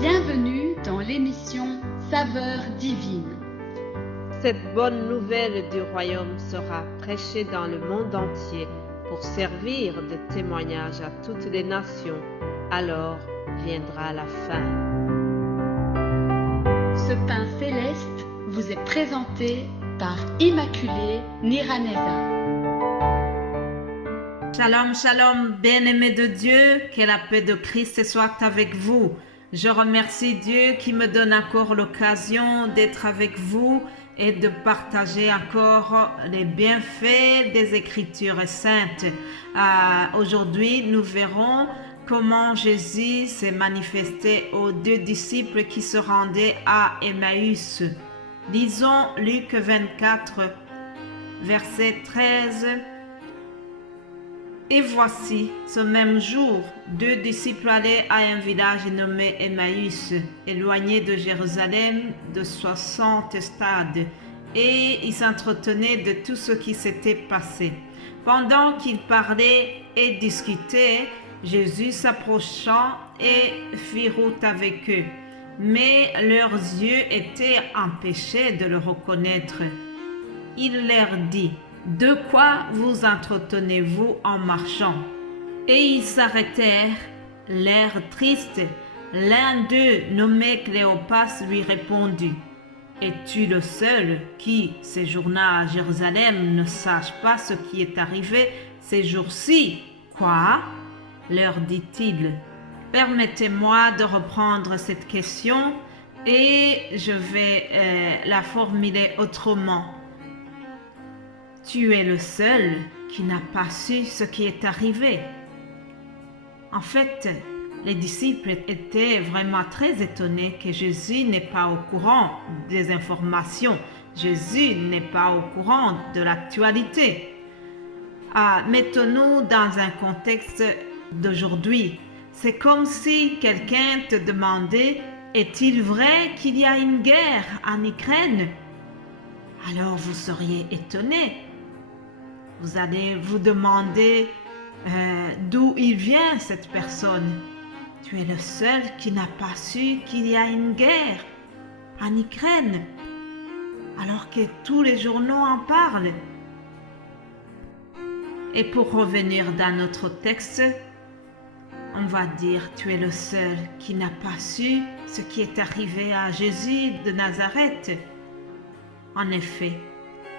Bienvenue dans l'émission Saveurs divines. Cette bonne nouvelle du royaume sera prêchée dans le monde entier pour servir de témoignage à toutes les nations. Alors viendra la fin. Ce pain céleste vous est présenté par Immaculée Niraneza. Shalom, shalom, bien-aimés de Dieu, que la paix de Christ soit avec vous. Je remercie Dieu qui me donne encore l'occasion d'être avec vous et de partager encore les bienfaits des Écritures saintes. Aujourd'hui, nous verrons comment Jésus s'est manifesté aux deux disciples qui se rendaient à Emmaüs. Lisons Luc 24, verset 13. Et voici, ce même jour, deux disciples allaient à un village nommé Emmaüs, éloigné de Jérusalem de 60 stades, et ils s'entretenaient de tout ce qui s'était passé. Pendant qu'ils parlaient et discutaient, Jésus s'approcha et fit route avec eux, mais leurs yeux étaient empêchés de le reconnaître. Il leur dit: de quoi vous entretenez-vous en marchant? Et ils s'arrêtèrent, l'air triste. L'un d'eux, nommé Cléopas, lui répondit: es-tu le seul qui séjourna à Jérusalem ne sache pas ce qui est arrivé ces jours-ci? Quoi? Leur dit-il. Permettez-moi de reprendre cette question et je vais la formuler autrement. Tu es le seul qui n'a pas su ce qui est arrivé. En fait, les disciples étaient vraiment très étonnés que Jésus n'est pas au courant des informations. Jésus n'est pas au courant de l'actualité. Mettons-nous dans un contexte d'aujourd'hui. C'est comme si quelqu'un te demandait: est-il vrai qu'il y a une guerre en Ukraine? Alors vous seriez étonné. Vous allez vous demander d'où il vient cette personne. Tu es le seul qui n'a pas su qu'il y a une guerre en Ukraine, alors que tous les journaux en parlent. Et pour revenir dans notre texte, on va dire: tu es le seul qui n'a pas su ce qui est arrivé à Jésus de Nazareth. En effet,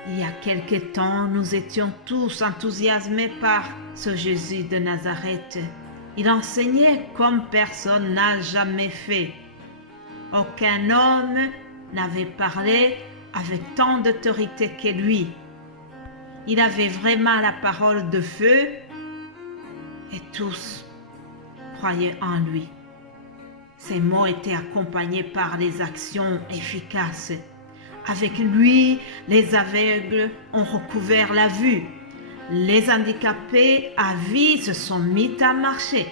il y a quelque temps, nous étions tous enthousiasmés par ce Jésus de Nazareth. Il enseignait comme personne n'a jamais fait. Aucun homme n'avait parlé avec tant d'autorité que lui. Il avait vraiment la parole de feu et tous croyaient en lui. Ses mots étaient accompagnés par des actions efficaces. Avec lui, les aveugles ont recouvert la vue. Les handicapés à vie se sont mis à marcher.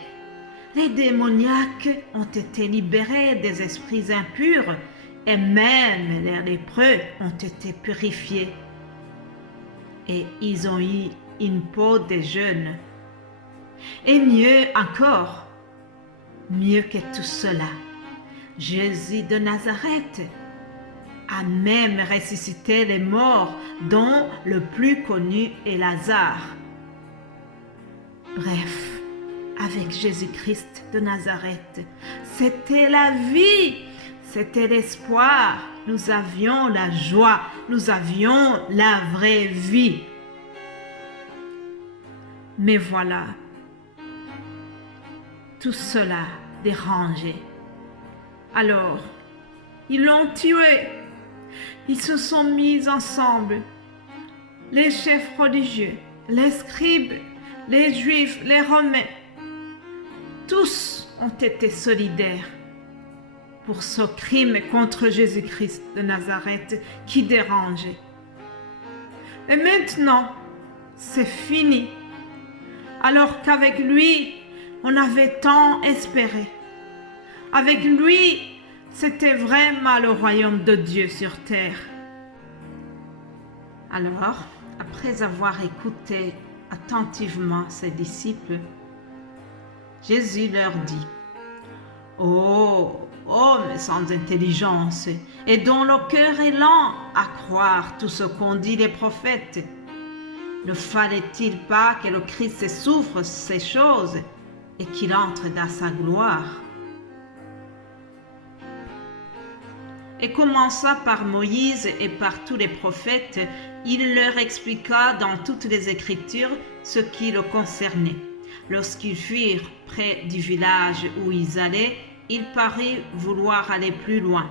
Les démoniaques ont été libérés des esprits impurs et même les lépreux ont été purifiés. Et ils ont eu une peau de jeunes. Et mieux encore, mieux que tout cela, Jésus de Nazareth a même ressuscité les morts, dont le plus connu est Lazare. Bref, avec Jésus-Christ de Nazareth, c'était la vie, c'était l'espoir, nous avions la joie, nous avions la vraie vie. Mais voilà, tout cela dérangeait. Alors, ils l'ont tué. Ils se sont mis ensemble, les chefs religieux, les scribes, les juifs, les romains. Tous ont été solidaires pour ce crime contre Jésus-Christ de Nazareth qui dérangeait. Et maintenant, c'est fini, alors qu'avec lui, on avait tant espéré. Avec lui, c'était vraiment le royaume de Dieu sur terre. Alors, après avoir écouté attentivement ses disciples, Jésus leur dit: oh, hommes sans intelligence et dont le cœur est lent à croire tout ce qu'ont dit les prophètes. Ne fallait-il pas que le Christ souffre ces choses et qu'il entre dans sa gloire? Et commença par Moïse et par tous les prophètes, il leur expliqua dans toutes les Écritures ce qui le concernait. Lorsqu'ils furent près du village où ils allaient, il parut vouloir aller plus loin.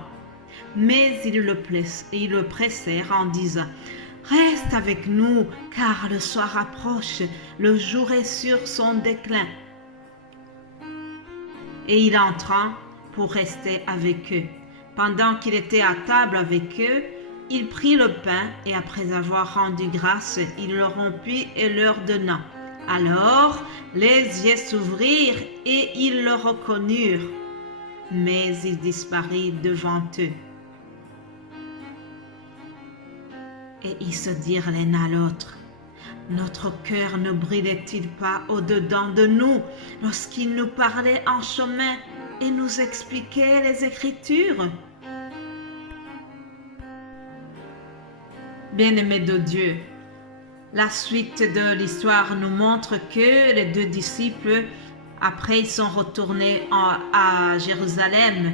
Mais ils le pressèrent en disant: « Reste avec nous, car le soir approche, le jour est sur son déclin. » Et il entra pour rester avec eux. Pendant qu'il était à table avec eux, il prit le pain et après avoir rendu grâce, il le rompit et leur donna. Alors les yeux s'ouvrirent et ils le reconnurent, mais il disparut devant eux. Et ils se dirent l'un à l'autre: « Notre cœur ne brûlait-il pas au-dedans de nous lorsqu'il nous parlait en chemin et nous expliquait les Écritures? » Bien-aimés de Dieu, la suite de l'histoire nous montre que les deux disciples, après, ils sont retournés à Jérusalem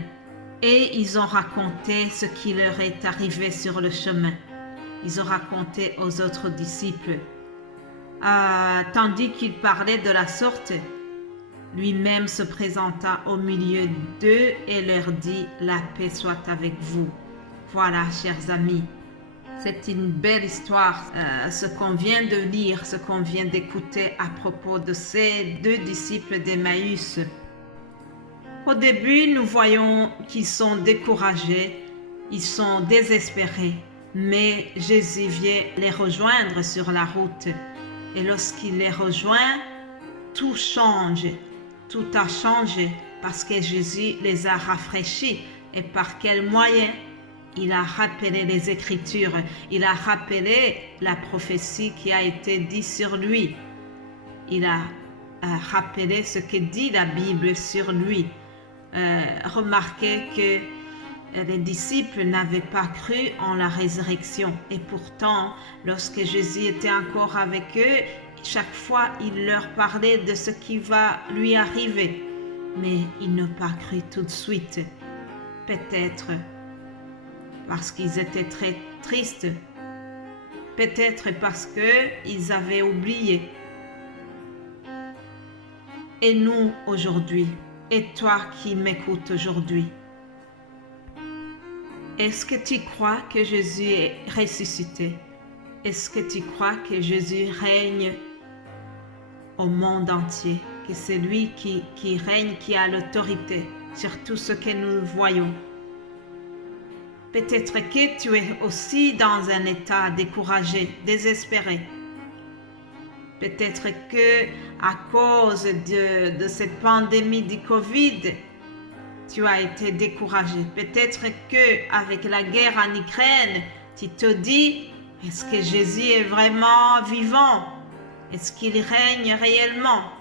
et ils ont raconté ce qui leur est arrivé sur le chemin. Ils ont raconté aux autres disciples. Tandis qu'il parlait de la sorte, lui-même se présenta au milieu d'eux et leur dit: « La paix soit avec vous. » Voilà, chers amis, c'est une belle histoire, ce qu'on vient de lire, ce qu'on vient d'écouter à propos de ces deux disciples d'Emmaüs. Au début, nous voyons qu'ils sont découragés, ils sont désespérés, mais Jésus vient les rejoindre sur la route. Et lorsqu'il les rejoint, tout change, tout a changé parce que Jésus les a rafraîchis. Et par quel moyen? Il a rappelé les Écritures, il a rappelé la prophétie qui a été dite sur lui. Il a rappelé ce que dit la Bible sur lui. Remarquez que les disciples n'avaient pas cru en la résurrection. Et pourtant, lorsque Jésus était encore avec eux, chaque fois, il leur parlait de ce qui va lui arriver. Mais ils n'ont pas cru tout de suite. Peut-être parce qu'ils étaient très tristes. Peut-être parce qu'ils avaient oublié. Et nous, aujourd'hui, et toi qui m'écoutes aujourd'hui, est-ce que tu crois que Jésus est ressuscité? Est-ce que tu crois que Jésus règne au monde entier? Que c'est lui qui règne, qui a l'autorité sur tout ce que nous voyons? Peut-être que tu es aussi dans un état découragé, désespéré. Peut-être que à cause de cette pandémie du Covid, tu as été découragé. Peut-être que avec la guerre en Ukraine, tu te dis: est-ce que Jésus est vraiment vivant? Est-ce qu'il règne réellement?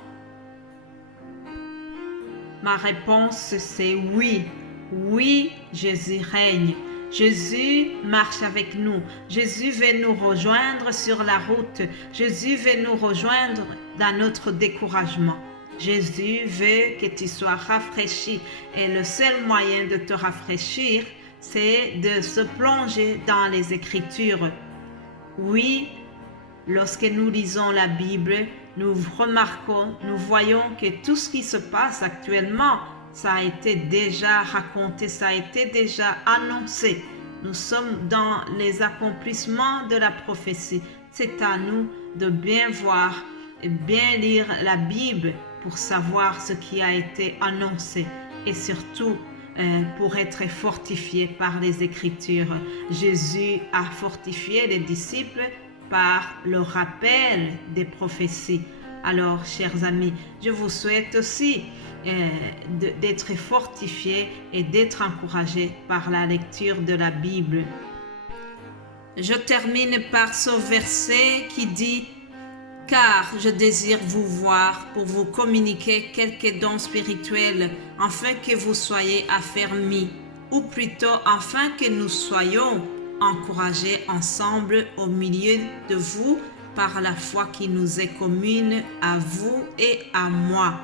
Ma réponse, c'est oui. Oui, Jésus règne. Jésus marche avec nous. Jésus veut nous rejoindre sur la route. Jésus veut nous rejoindre dans notre découragement. Jésus veut que tu sois rafraîchi. Et le seul moyen de te rafraîchir, c'est de se plonger dans les Écritures. Oui, lorsque nous lisons la Bible, nous remarquons, nous voyons que tout ce qui se passe actuellement, ça a été déjà raconté, ça a été déjà annoncé. Nous sommes dans les accomplissements de la prophétie. C'est à nous de bien voir et bien lire la Bible pour savoir ce qui a été annoncé et surtout pour être fortifié par les Écritures. Jésus a fortifié les disciples par le rappel des prophéties. Alors, chers amis, je vous souhaite aussi d'être fortifiés et d'être encouragés par la lecture de la Bible. Je termine par ce verset qui dit: car je désire vous voir pour vous communiquer quelques dons spirituels, afin que vous soyez affermis, ou plutôt afin que nous soyons encouragés ensemble au milieu de vous par la foi qui nous est commune à vous et à moi.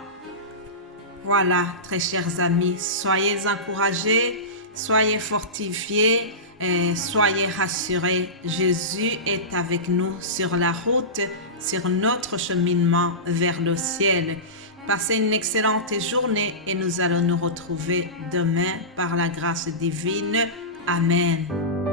Voilà, très chers amis, soyez encouragés, soyez fortifiés, et soyez rassurés. Jésus est avec nous sur la route, sur notre cheminement vers le ciel. Passez une excellente journée et nous allons nous retrouver demain par la grâce divine. Amen.